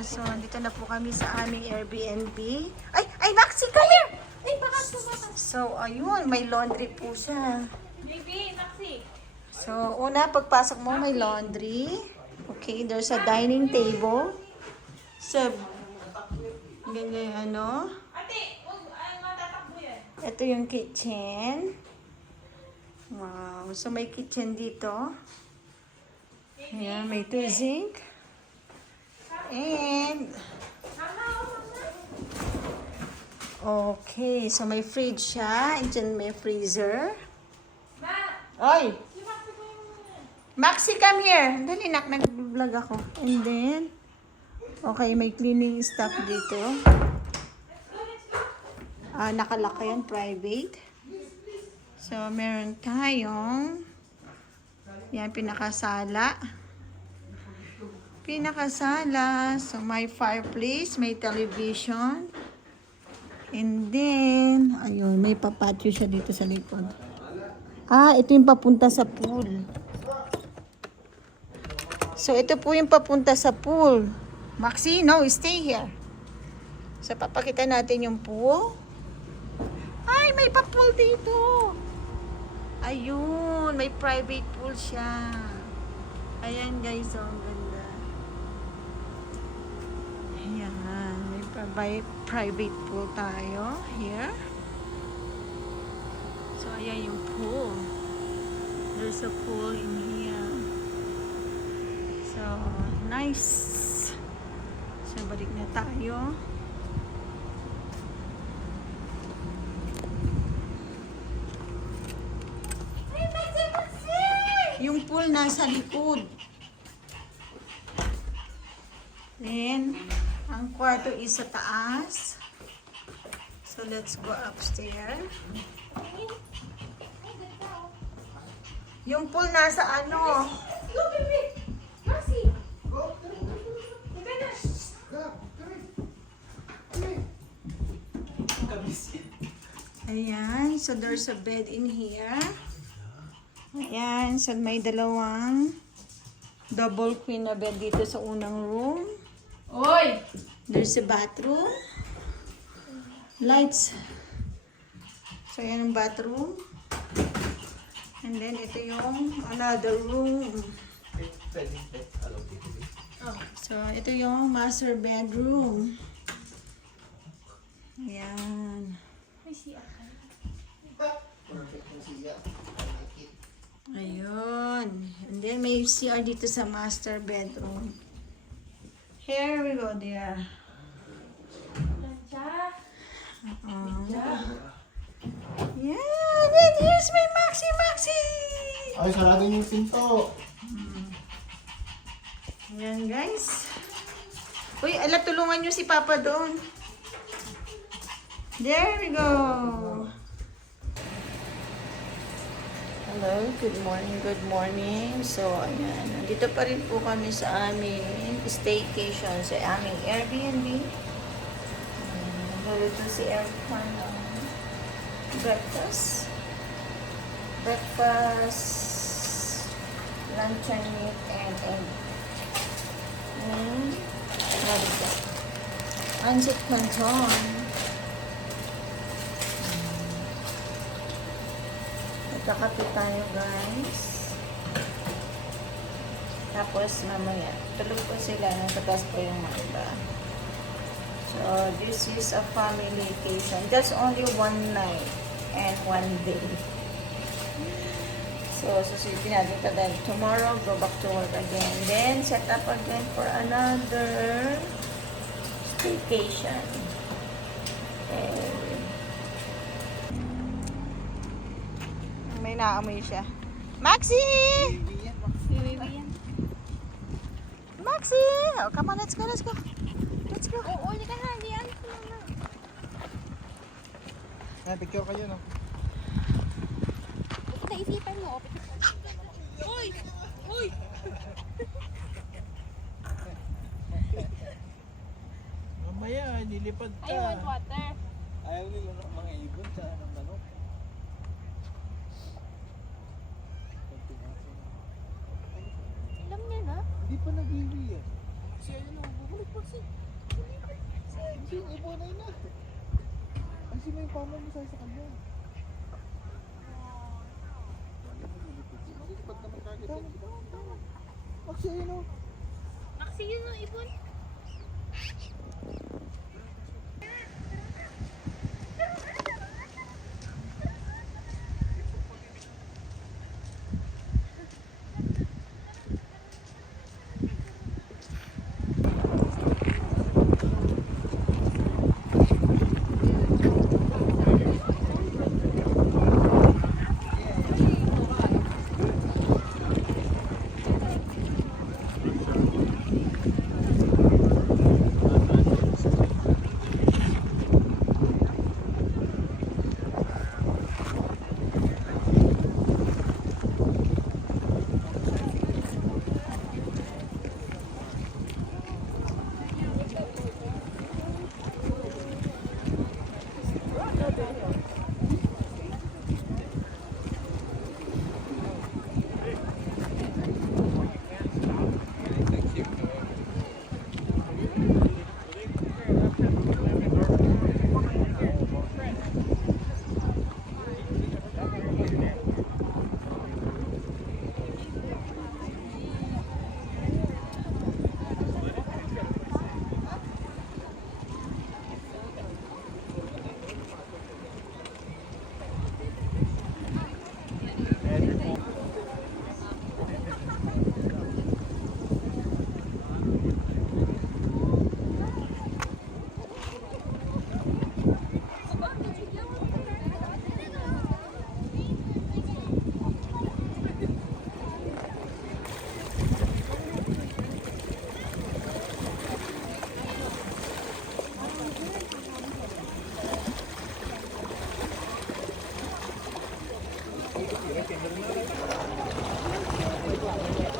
So, dito na po kami sa aming Airbnb. Ay, Maxi, come here! Ay, bakas po, bakas. So, ayun, may laundry po siya. Baby, Maxi. So, una, pagpasok mo, may laundry. Okay, there's a dining table. So, ganyan, ano. Ate, huwag matatakbo yan. Ito yung kitchen. Wow. So, may kitchen dito. Ayan, may two sink. And, okay. So, may fridge siya. And dyan may freezer. Ma, Oy! si Maxi po yung Maxi, come here. Dali, nag-vlog ako. And then, okay, may cleaning staff dito. Nakalaka yan, private. So, meron tayong yan, pinakasala. Pinakasala. So, may fireplace, may television. And then, ayun, may papatio siya dito sa likod. Ito yung papunta sa pool. So, ito po yung papunta sa pool. Maxi, no, stay here. So, papakita natin yung pool. Ay, may pa-pool dito. Ayun, may private pool siya. Ayan, guys, oh, ang ganda. Ayan, may private pool tayo here. So, ayan yung pool. There's a pool in here. So, nice. So, balik na tayo. Ay, Maxi, Maxi! Yung pool nasa likod. Then, ang kwarto is sa taas. So, let's go upstairs. Yung pool nasa ano? Go, baby! Maxi! Teka na! Ayan, so there's a bed in here. Ayan, so may dalawang double queen na bed dito sa unang room. Oy! There's a bathroom. Lights. So, yan ang bathroom. And then, ito yung another room. So, ito yung master bedroom. Ayan. May siya ka. Ayun. And then, may CR dito sa master bedroom. Here we go there. Lancha. Yeah, and here's my Maxi! Ay, sarado yung pinto. Ayan, guys. Uy, ala, tulungan nyo si Papa doon. There we go. Hello, good morning. So, ayan. Nandito pa rin po kami sa aming staycation, sa aming Airbnb. Nandito si Erica ng breakfast, lunch and meat, and egg. What is that? Pancit canton. Nagkakape tayo, guys. Tapos mamaya, tulog po sila, nagkatas po yung mga iba. So, this is a family vacation. Just only one night and one day. So, susunod natin ito then tomorrow, go back to work again. Then, set up again for another vacation. Okay. May naamoy siya. Maxi! Maxi! Oh, come on, let's go. Let's go. Oo, hindi ka na. Hindi yan. Picture kayo, no? Naisipan mo. Uy! Uy! Mamaya, nilipad ka. I want water. Ayaw nila ng mga ibon sa ng manok. Alam niya na. Hindi pa nag-iwi eh. Foxy, ayun o. Bumalik, Foxy. Foxy, yung ibon na yun na. Ay, sino yung pamo mo sa kanya? Lilipat naman kagad yan. Foxy, ayun o. Maxi yun no, ibon.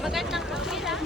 Magandang kapil ah.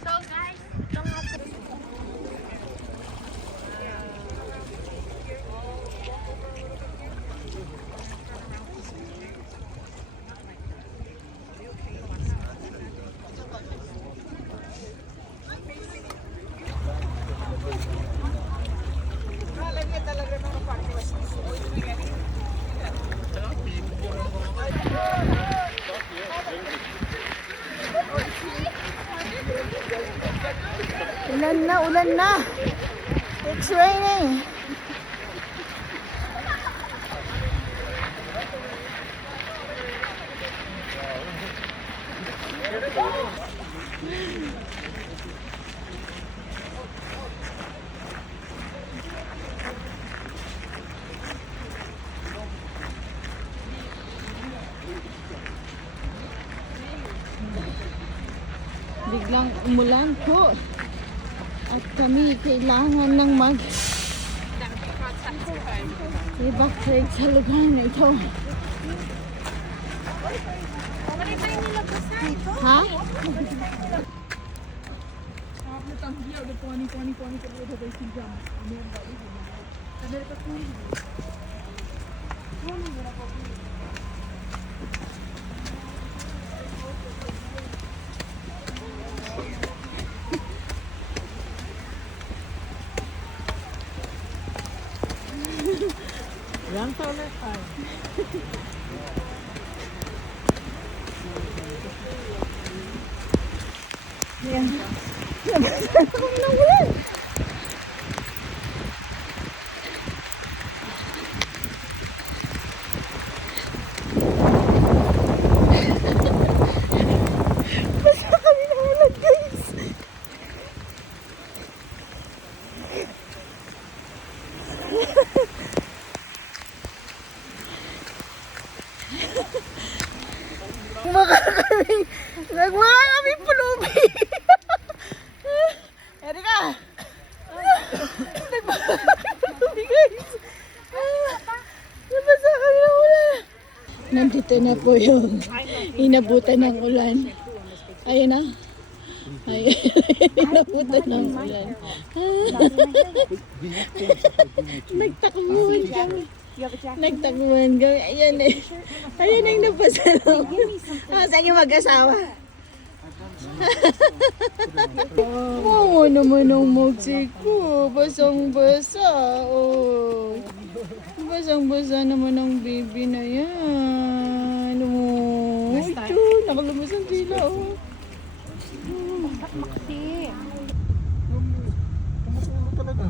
So guys, ito nga po. Ulan na, ulan na. It's raining. Biglang umulan po. At kami kailangan ng evacuate sa lugar na ito. Ha? Yan to ulit. Yan. nandito na po yung inabutan ng ulan. Ayun na. Ayun, inabutan ng ulan. Nagtakbuhan kami. Nagtakbuhan kami. Ayan eh. Ayan ang napasalaw. Saan yung mag-asawa? Oo naman ang Mexico. Basang-basa. Oh. Basang-basa naman ang baby na yan. Oh. Ito, nakalabas ang tila. Oh. Tumutulo talaga.